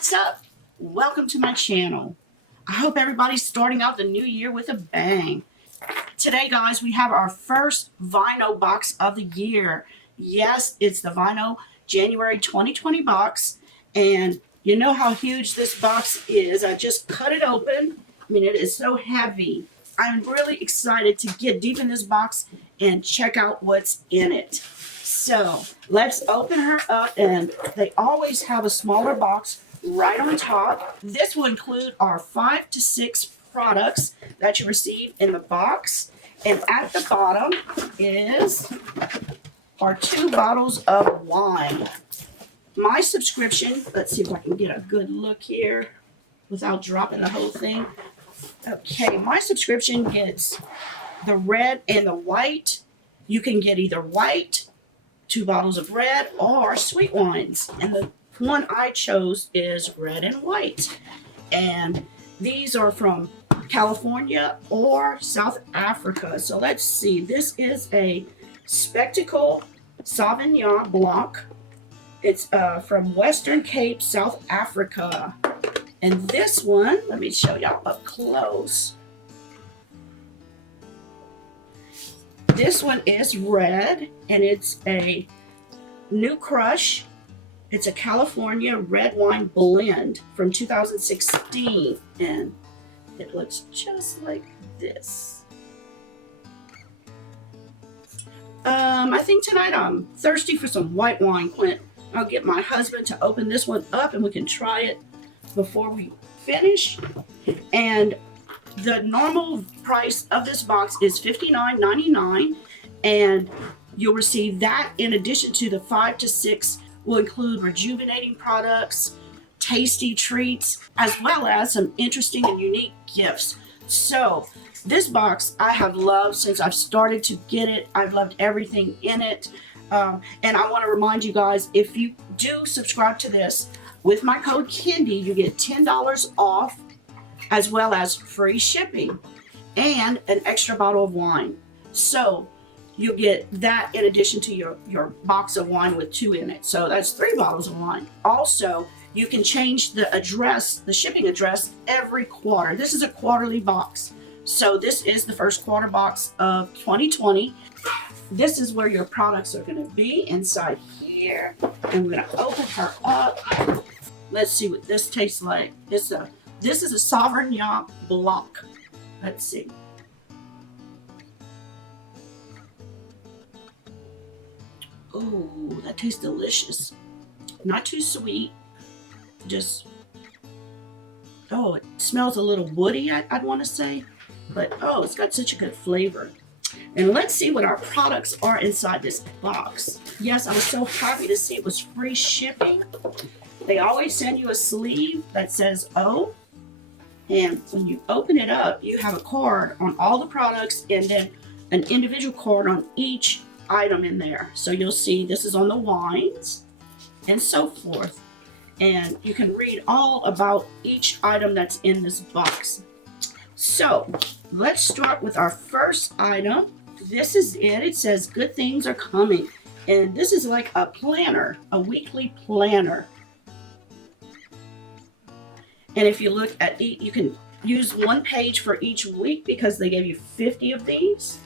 What's up? Welcome to my channel. I hope everybody's starting out the new year with a bang. Today, guys, we have our first Vinoh box of the year. Yes, it's the Vinoh January 2020 box. And you know how huge this box is. I just cut it open. I mean, it is so heavy. I'm really excited to get deep in this box and check out what's in it. So let's open her up, and they always have a smaller box right on top. This will include our 5 to 6 products that you receive in the box. And at the bottom is our 2 bottles of wine. My subscription, let's see if I can get a good look here without dropping the whole thing. Okay, my subscription gets the red and the white. You can get either white, 2 bottles of red, or sweet wines. And the one I chose is red and white. And these are from California or South Africa. So let's see. This is a Spectacle Sauvignon Blanc. It's from Western Cape, South Africa. And this one, let me show y'all up close. This one is red, and it's a New Crush. It's a California red wine blend from 2016, and it looks just like this. I think tonight I'm thirsty for some white wine, Clint. I'll get my husband to open this one up, and we can try it before we finish. And the normal price of this box is $59.99, and you'll receive that in addition to the 5 to 6 will include rejuvenating products, tasty treats, as well as some interesting and unique gifts. So this box I have loved since I've started to get it. I've loved everything in it. And I want to remind you guys, if you do subscribe to this with my code Kendy, you get $10 off, as well as free shipping and an extra bottle of wine. So you'll get that in addition to your box of wine with 2 in it. So that's 3 bottles of wine. Also, you can change the address, the shipping address, every quarter. This is a quarterly box. So this is the first quarter box of 2020. This is where your products are going to be inside here. I'm going to open her up. Let's see what this tastes like. This is a Sauvignon Blanc. Let's see. Oh, that tastes delicious. Not too sweet. Just, oh, it smells a little woody, I'd want to say. But, oh, it's got such a good flavor. And let's see what our products are inside this box. Yes, I was so happy to see it was free shipping. They always send you a sleeve that says O. And when you open it up, you have a card on all the products and then an individual card on each item in there. So you'll see this is on the wines and so forth. And you can read all about each item that's in this box. So let's start with our first item. This is it. It says good things are coming. And this is like a planner, a weekly planner. And if you look at it, you can use 1 page for each week because they gave you 50 of these.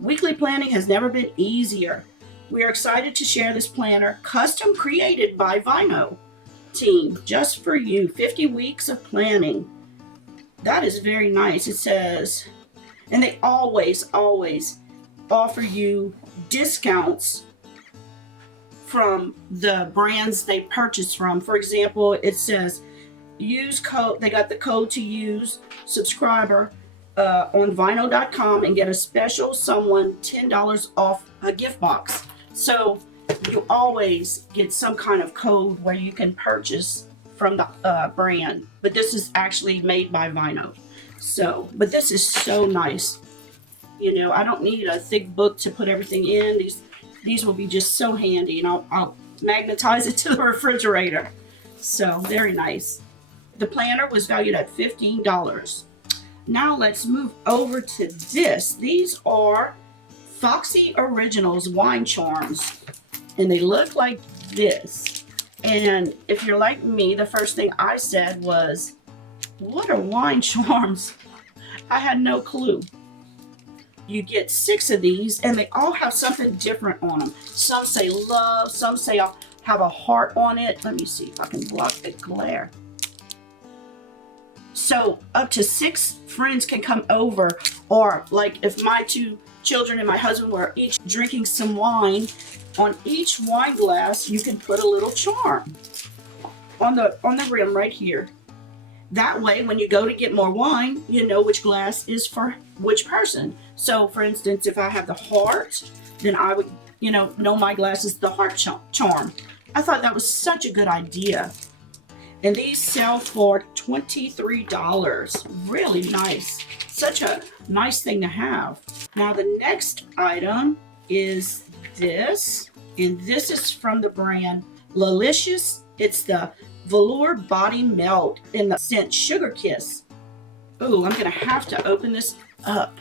Weekly planning has never been easier. We are excited to share this planner, custom created by Vinoh team, just for you. 50 weeks of planning. That is very nice. It says, and they always offer you discounts from the brands they purchase from. For example, it says, use code, they got the code to use subscriber on Vinoh.com and get a special someone $10 off a gift box. So you always get some kind of code where you can purchase from the brand, but this is actually made by Vinoh. So, but this is so nice. You know, I don't need a thick book to put everything in. These will be just so handy, and I'll magnetize it to the refrigerator. So very nice. The planner was valued at $15. Now let's move over to this. These are Foxy Originals wine charms, and they look like this. And if you're like me, the first thing I said was, what are wine charms? I had no clue. You get 6 of these, and they all have something different on them. Some say love, some say I'll have a heart on it. Let me see if I can block the glare. So up to 6 friends can come over, or like if my 2 children and my husband were each drinking some wine, on each wine glass you can put a little charm on the rim right here. That way when you go to get more wine, you know which glass is for which person. So for instance, if I have the heart, then I would, know my glass is the heart charm. I thought that was such a good idea. And these sell for $23. Really nice. Such a nice thing to have. Now the next item is this. And this is from the brand Malicious. It's the Velour Body Melt in the scent Sugar Kiss. Oh, I'm going to have to open this up.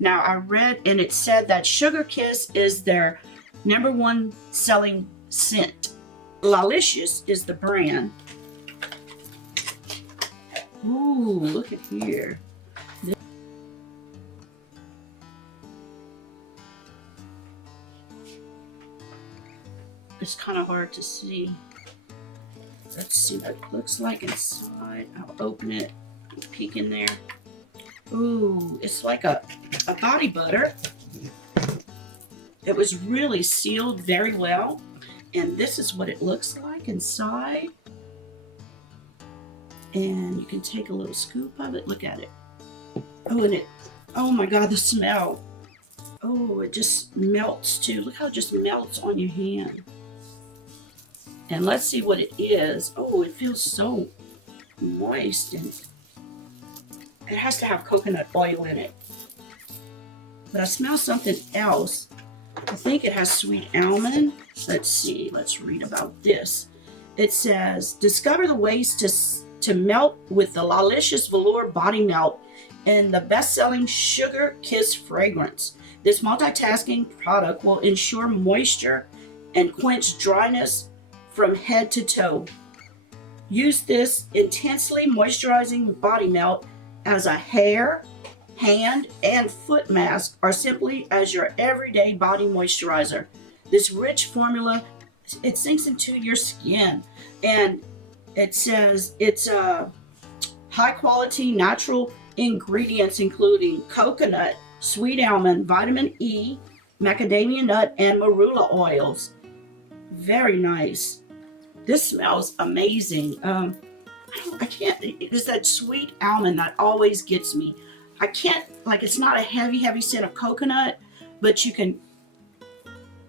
Now I read and it said that Sugar Kiss is their #1 selling scent. Malicious is the brand. Ooh, look at here. It's kind of hard to see. Let's see what it looks like inside. I'll open it and peek in there. Ooh, it's like a body butter. It was really sealed very well. And this is what it looks like inside. And you can take a little scoop of it. Look at it. Oh, and oh my God, the smell. Oh, it just melts too. Look how it just melts on your hand. And let's see what it is. Oh, it feels so moist, and it has to have coconut oil in it. But I smell something else. I think it has sweet almond. Let's see. Let's read about this. It says, discover the ways to melt with the Malicious Velour Body Melt and the best-selling Sugar Kiss fragrance. This multitasking product will ensure moisture and quench dryness from head to toe. Use this intensely moisturizing body melt as a hair, hand, and foot mask, or simply as your everyday body moisturizer. This rich formula, it sinks into your skin, and it says it's high quality natural ingredients including coconut, sweet almond, vitamin E, macadamia nut, and marula oils. Very nice. This smells amazing. I can't, it's that sweet almond that always gets me. I can't, like, it's not a heavy scent of coconut, but you can,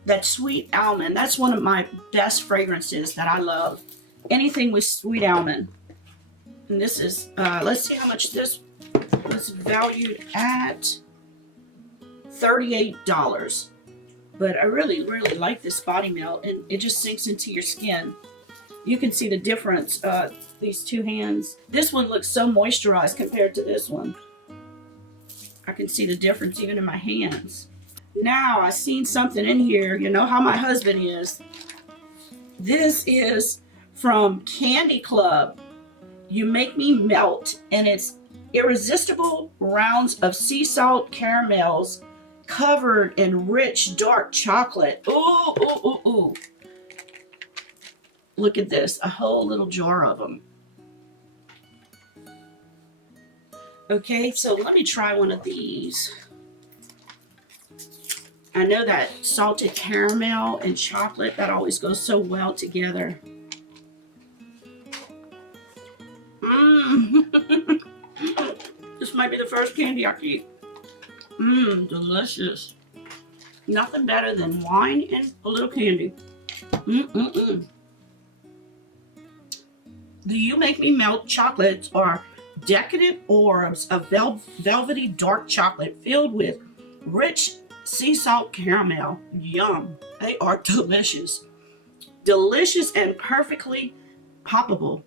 that sweet almond, that's one of my best fragrances that I love. Anything with sweet almond. And this is, let's see how much this was valued at. $38. But I really like this body melt, and it just sinks into your skin. You can see the difference, these 2 hands. This one looks so moisturized compared to this one. I can see the difference even in my hands. Now, I seen something in here. You know how my husband is. This is from Candy Club. You Make Me Melt, and it's irresistible rounds of sea salt caramels covered in rich dark chocolate. Ooh, ooh, ooh, ooh. Look at this, a whole little jar of them. Okay, so let me try one of these. I know that salted caramel and chocolate, that always goes so well together. This might be the first candy I keep. Delicious. Nothing better than wine and a little candy. The You Make Me Melt chocolates are decadent orbs of velvety dark chocolate filled with rich sea salt caramel. Yum. They are delicious. Delicious and perfectly poppable.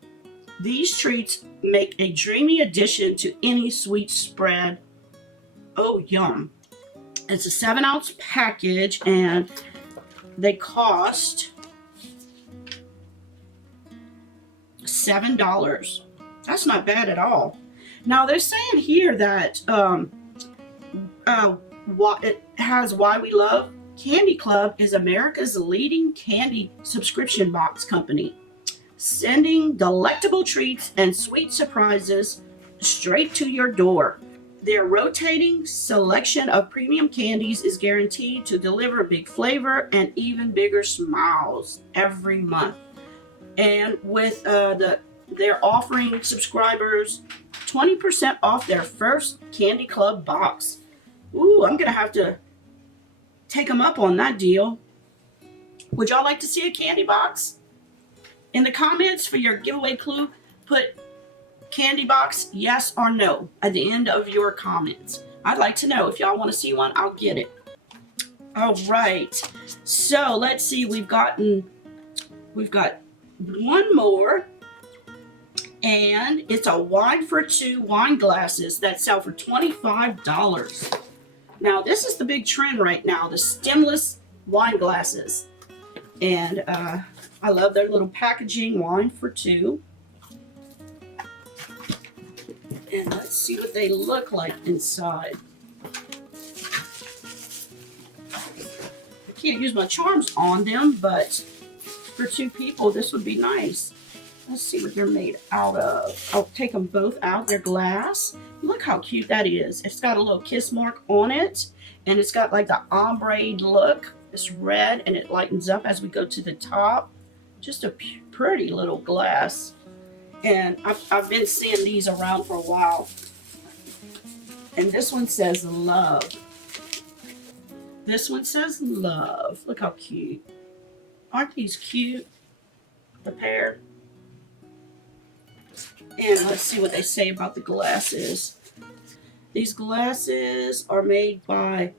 These treats make a dreamy addition to any sweet spread. Oh, yum. It's a 7-ounce package, and they cost $7. That's not bad at all. Now they're saying here that it has Why We Love Candy Club is America's leading candy subscription box company, sending delectable treats and sweet surprises straight to your door. Their rotating selection of premium candies is guaranteed to deliver big flavor and even bigger smiles every month. And with they're offering subscribers 20% off their first Candy Club box. Ooh, I'm gonna have to take them up on that deal. Would y'all like to see a candy box? In the comments for your giveaway clue, put candy box yes or no at the end of your comments. I'd like to know. If y'all want to see one, I'll get it. All right, so let's see. We've got one more, and it's a wine for two wine glasses that sell for $25. Now this is the big trend right now, the stemless wine glasses, and I love their little packaging, wine for two. And let's see what they look like inside. I can't use my charms on them, but for two people, this would be nice. Let's see what they're made out of. I'll take them both out. They're glass. Look how cute that is. It's got a little kiss mark on it, and it's got like the ombre look. It's red, and it lightens up as we go to the top. Just a pretty little glass. And I've been seeing these around for a while. And this one says love. This one says love. Look how cute. Aren't these cute? The pair. And let's see what they say about the glasses. These glasses are made by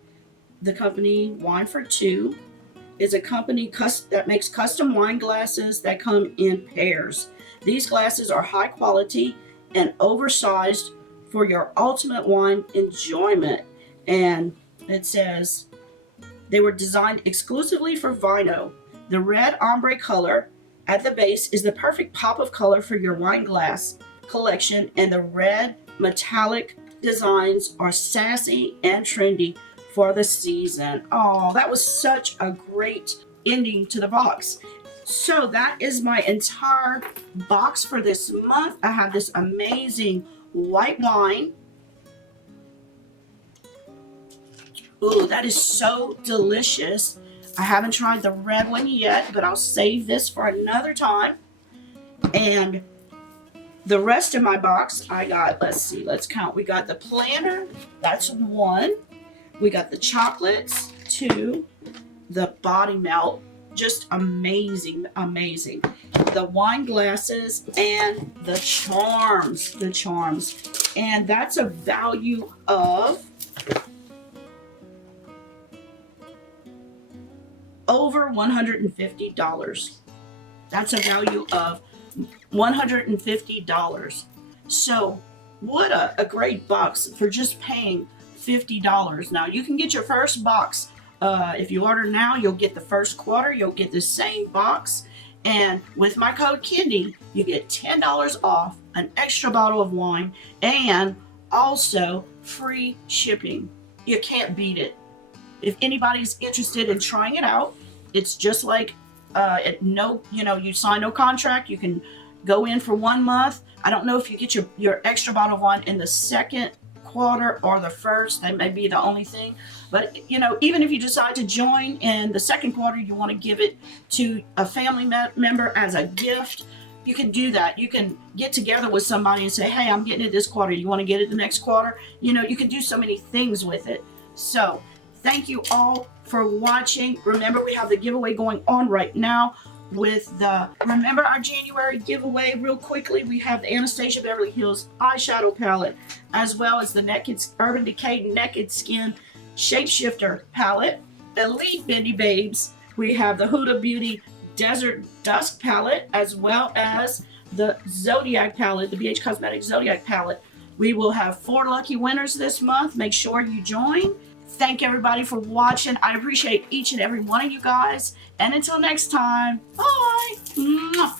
the company Wine for Two. It's a company that makes custom wine glasses that come in pairs. These glasses are high quality and oversized for your ultimate wine enjoyment. And it says they were designed exclusively for Vinoh. The red ombre color at the base is the perfect pop of color for your wine glass collection, and the red metallic designs are sassy and trendy for the season. Oh, that was such a great ending to the box. So that is my entire box for this month. I have this amazing white wine. Ooh, that is so delicious. I haven't tried the red one yet, but I'll save this for another time. And the rest of my box, I got, let's see, let's count. We got the planner, that's one. We got the chocolates, two. The body melt, just amazing, amazing. The wine glasses and the charms, And that's a value of over $150. That's a value of $150. So what a great box for just paying $50. Now you can get your first box. If you order now, you'll get the first quarter. You'll get the same box. And with my code Kendy, you get $10 off, an extra bottle of wine, and also free shipping. You can't beat it. If anybody's interested in trying it out, it's just like you sign no contract. You can go in for 1 month. I don't know if you get your extra bottle of wine in the second quarter or the first. That may be the only thing. But even if you decide to join in the second quarter, you want to give it to a family member as a gift, you can do that. You can get together with somebody and say, hey, I'm getting it this quarter. You want to get it the next quarter? You can do so many things with it. So thank you all for watching. Remember, we have the giveaway going on right now remember our January giveaway. Real quickly, we have the Anastasia Beverly Hills eyeshadow palette, as well as the Urban Decay Naked Skin Shapeshifter palette, Elite Bendy Babes. We have the Huda Beauty Desert Dusk palette, as well as the Zodiac palette, the BH Cosmetics Zodiac palette. We will have 4 lucky winners this month. Make sure you join. Thank everybody for watching. I appreciate each and every one of you guys. And until next time, bye. Mwah.